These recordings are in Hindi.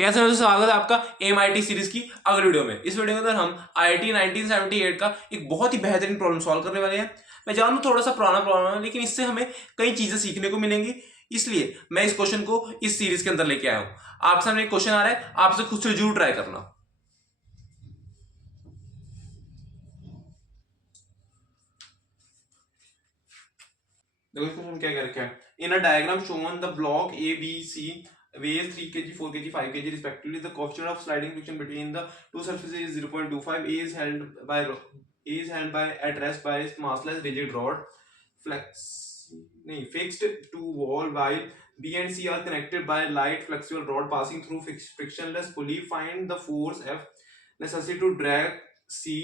कैसे हो, स्वागत है आपका MIT सीरीज की अगली वीडियो में। इस वीडियो के अंदर हम IIT 1978 का एक बहुत ही बेहतरीन प्रॉब्लम सॉल्व करने वाले हैं। मैं जानूं थोड़ा सा पुराना प्रॉब्लम है, लेकिन इससे हमें कई चीजें सीखने को मिलेंगी, इसलिए मैं इस क्वेश्चन को इस सीरीज के अंदर लेके आया हूं। आपके सामने एक क्वेश्चन आ रहा है, आपसे खुद से जरूर ट्राई करना। देखो इस क्वेश्चन क्या कह रखा है, in a diagram shown the block ABC weighs 3 kg, 4 kg, 5 kg respectively. The coefficient of sliding friction between the two surfaces is 0.25. A is held by at rest by massless rigid rod fixed to wall, while B and C are connected by light flexible rod passing through frictionless pulley. Find the force F necessary to drag C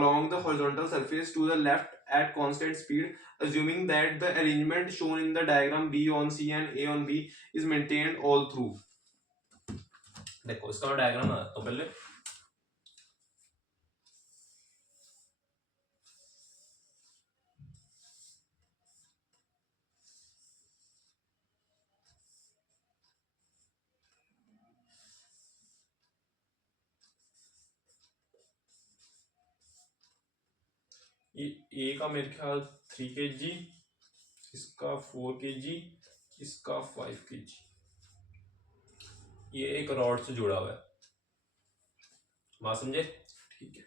along the horizontal surface to the left at constant speed, assuming that the arrangement shown in the diagram B on C and A on B is maintained all through. देखो इसका डायग्राम तो पहले ए का मेरे ख्याल 3 kg, इसका 4 kg, इसका 5 kg, ये एक रॉड से जुड़ा हुआ है। बात समझे? ठीक है।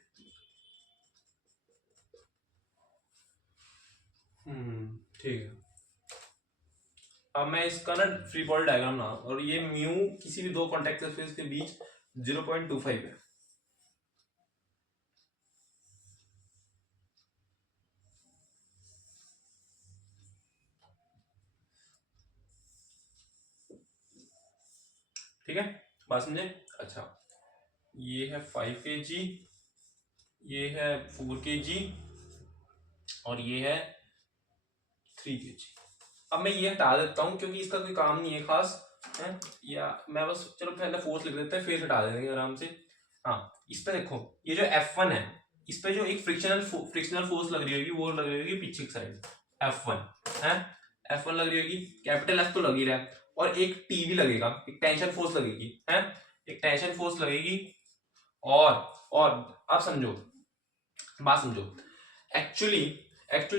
ठीक है। अब मैं इसका ना फ्री बॉडी डायग्राम ना, और ये म्यू किसी भी दो कॉन्टैक्ट सरफेस के बीच 0.25 है। ठीक है, बात समझे? अच्छा, ये है 5 kg, ये है 4 kg और ये है 3 kg। अब मैं ये हटा देता हूं क्योंकि इसका कोई काम नहीं है खास है, या मैं बस चलो पहले फोर्स लिख देते हैं फिर हटा देंगे आराम से। हाँ, इस पे देखो, ये जो F1 है, इस पे जो एक फ्रिक्शनल फोर्स लग रही होगी वो लग रही होगी पीछे की साइड F1 है, F1 लग रही होगी, कैपिटल F तो लग ही रहा है, और एक T भी लगेगा, एक टेंशन फोर्स लगेगी है, एक टेंशन फोर्स लगेगी। और आप समझो, बात समझो, एक्चुअली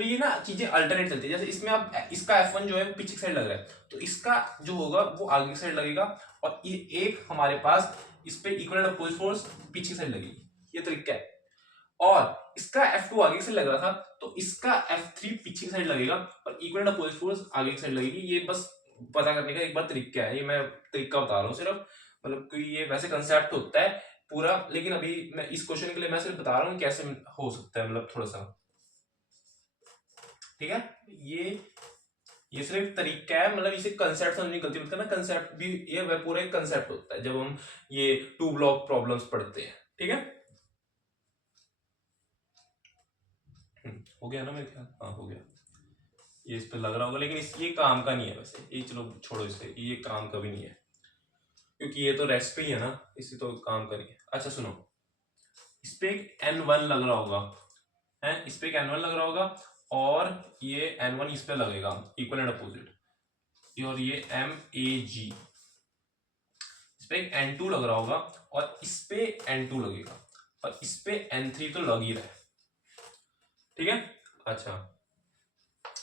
ये ना चीजें अल्टरनेट चलती है। जैसे इसमें अब इसका F1 जो है वो पीछे की साइड लग रहा है, तो इसका जो होगा वो आगे की साइड लगेगा, और ये एक हमारे पास इस पे इक्वल अपोजिट फोर्स पीछे की साइड लगेगी। ये तरीका है। और इसका F2 आगे से लग रहा था, तो इसका F3 पीछे की साइड लगेगा और इक्वल अपोजिट फोर्स आगे की साइड लगेगी। ये बस पता करने का एक बार तरीका है, ये मैं तरीका बता रहा हूँ सिर्फ, मतलब कोई ये वैसे कंसेप्ट होता है पूरा, लेकिन अभी मैं इस क्वेश्चन के लिए मैं सिर्फ बता रहा हूँ कैसे हो सकता है, मतलब थोड़ा सा। ठीक है, ये सिर्फ एक तरीका है, मतलब इसे कंसेप्ट समझने की गलती मत करना। कंसेप्ट भी ये पूरा एक कंसेप्ट होता है जब हम ये 2 ब्लॉक प्रॉब्लम्स पढ़ते हैं। ठीक है, हो गया ना मेरे ख्याल? हाँ, हो गया। ये इस पे लग रहा होगा, लेकिन ये काम का नहीं है वैसे, ये चलो छोड़ो इसे, ये काम का भी नहीं है क्योंकि ये तो रेस्ट पे ही है ना, इसी तो काम का नहीं है। अच्छा सुनो, इस पे एक N1 लग रहा होगा है, इस पे एक N1 लग रहा होगा, और ये N1 इस पे लगेगा इक्वल एंड अपोजिट, और ये MAG, इस पे एक N2 लग रहा होगा, और इस पे N2 लगेगा, और इस पे N3 तो लग ही रहा है। ठीक है, अच्छा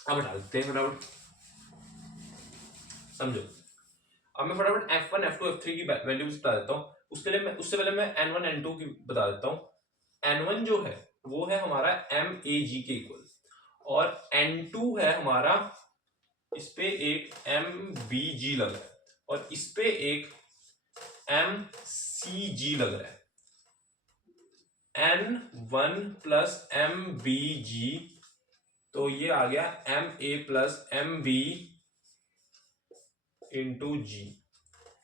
अब हटा देते हैं फटाफट, समझो। अब मैं फटाफट F1, F2, F3 की वैल्यूज बता देता हूँ। उससे पहले मैं N1, N2 की बता देता हूँ। N1 जो है वो है हमारा MAG के इक्वल, और N2 है हमारा, इस पे एक MBG लग रहा है, और इस पे एक MCG लग रहा है। N1 प्लस MBG, तो ये आ गया MA plus MB into G।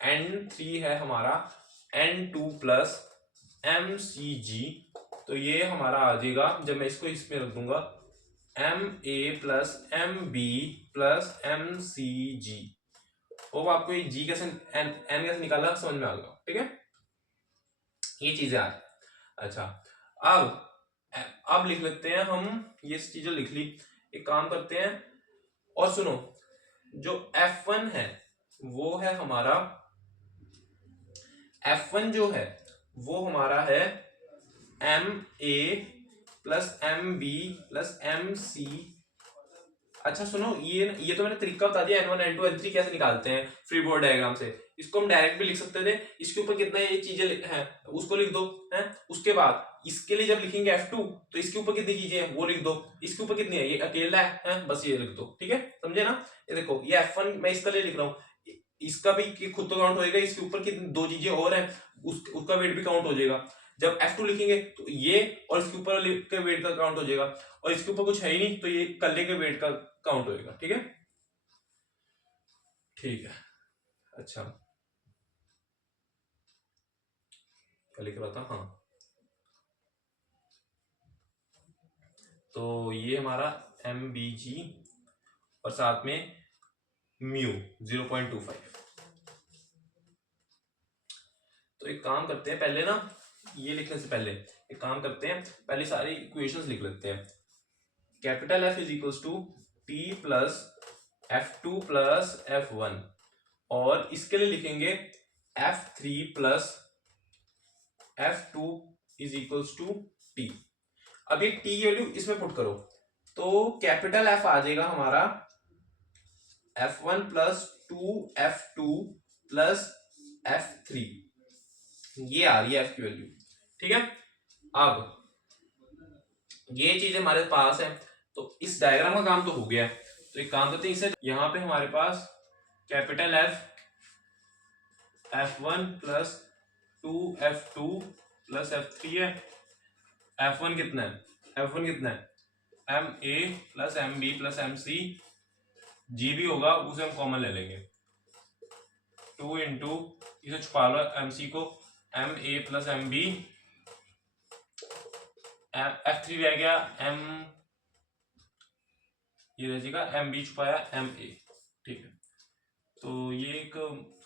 N3 है हमारा N2 प्लस MCG, तो ये हमारा आ जाएगा, जब मैं इसको इसमें रख दूंगा, MA plus MB plus MCG। वो आपको ये G कैसे N कैसे निकाला समझ में आ गया। ठीक है, ये चीजें आ रही। अच्छा, अब लिख लेते हैं हम, ये चीजें लिख ली। एक काम करते हैं, और सुनो, जो F1 है वो है हमारा F1 जो है वो हमारा है MA plus MB plus MC। अच्छा सुनो, ये तो मैंने तरीका बता दिया N1 N2 N3 कैसे निकालते हैं फ्री बोर्ड डायग्राम से। इसको हम डायरेक्ट भी लिख सकते थे, इसके ऊपर कितना ये चीजें हैं उसको लिख दो हैं। उसके बाद इसके लिए जब लिखेंगे F2 तो इसके ऊपर कितनी चीजें हैं वो लिख दो, इसके ऊपर कितनी है ये अकेला है बस ये लिख दो। ठीक है, समझे ना। ये देखो ये F1 मैं इसका लिए लिख रहा हूँ, इसका भी खुद तो काउंट होएगा, इसके ऊपर कितनी दो चीजें और हैं उसका वेट भी काउंट हो जाएगा। जब F2 लिखेंगे तो ये और इसके ऊपर के वेट का काउंट हो जाएगा, और इसके ऊपर कुछ है ही नहीं तो ये कल्ले के वेट का काउंट होएगा। ठीक है, ठीक है। अच्छा क्या लिख रहा था, हाँ तो ये हमारा MBG और साथ में म्यू 0.25। तो एक काम करते हैं, पहले ना ये लिखने से पहले एक काम करते हैं, पहले सारी इक्वेशंस लिख लेते हैं। Capital F is equals to T plus F2 plus F1, और इसके लिए लिखेंगे F3 plus F2 is equals to T। अब ये T की वैल्यू इसमें पुट करो तो कैपिटल F आ जाएगा हमारा F1 plus 2F2 plus F3, ये आ रही है F की वैल्यू। ठीक है, अब ये चीज हमारे पास है तो इस डायग्राम का काम तो हो गया। तो एक काम करते हैं, इसे यहां पे हमारे पास capital F1 plus 2F2 plus F3 है। F1 कितना है, F1 कितना है MA plus MB plus MC, G भी होगा उसे हम कॉमन ले लेंगे, 2 इंटू इसे छुपा लो MC को, MA प्लस MB, F3 रह गया M, ये रह जाएगा MB छुपाया MA। ठीक है, तो ये एक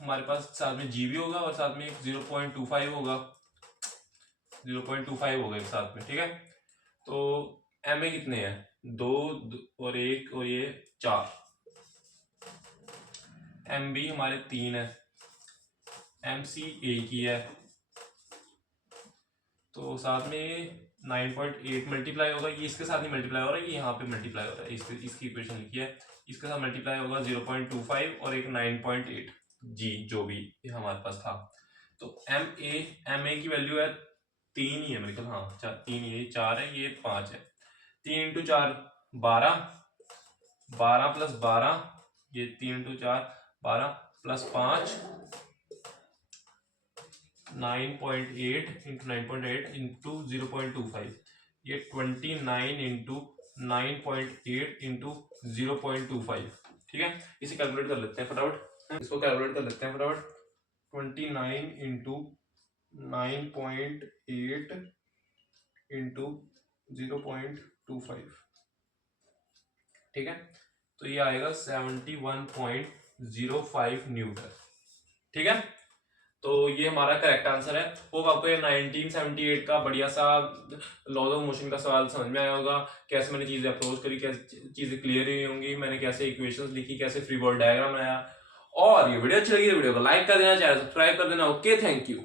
हमारे पास साथ में G भी होगा और साथ में एक 0.25 होगा, 0.25 होगा एक साथ में। ठीक है, तो MA कितने हैं, 2 और 1 और ये 4, MB हमारे 3 है, MC 1 ही है, तो साथ में 9.8 मल्टीप्लाई होगा, ये इसके साथ ही मल्टीप्लाई हो रहा है, ये यहाँ पे मल्टीप्लाई हो रहा है, इसकी इक्वेशन लिखी है, इसके साथ मल्टीप्लाई होगा 0.25 और एक 9.8 जी जो भी हमारे पास था। तो MA की वैल्यू है 3 ही है मेरे ख्याल, हाँ 3 ही है, 4 है, ये 5 है, 3 इंटू 4 12, 12 प्लस 12, ये 3 इंटू 4 12 प्लस 5 9.8 इंटू 9.8 इंटू 0.25, ये 29 इंटू 9.8 इंटू 0.25। ठीक है, इसे कैलकुलेट कर लेते हैं फटाफट, इसको कैलकुलेट कर लेते हैं फटाफट। 29 इंटू 9.8 इंटू 0.25, ठीक है, तो ये आएगा 71.05 न्यूटन। ठीक है, तो ये हमारा करेक्ट आंसर है। होप आपको ये 1978 का बढ़िया सा लॉज ऑफ मोशन का सवाल समझ में आया होगा, कैसे मैंने चीजें अप्रोच करी, कैसे चीजें क्लियर हुई होंगी, मैंने कैसे इक्वेशंस लिखी, कैसे फ्री बॉडी डायग्राम बनाया। और ये वीडियो अच्छी लगी तो वीडियो को लाइक कर देना, चैनल सब्सक्राइब कर देना। Okay, thank you.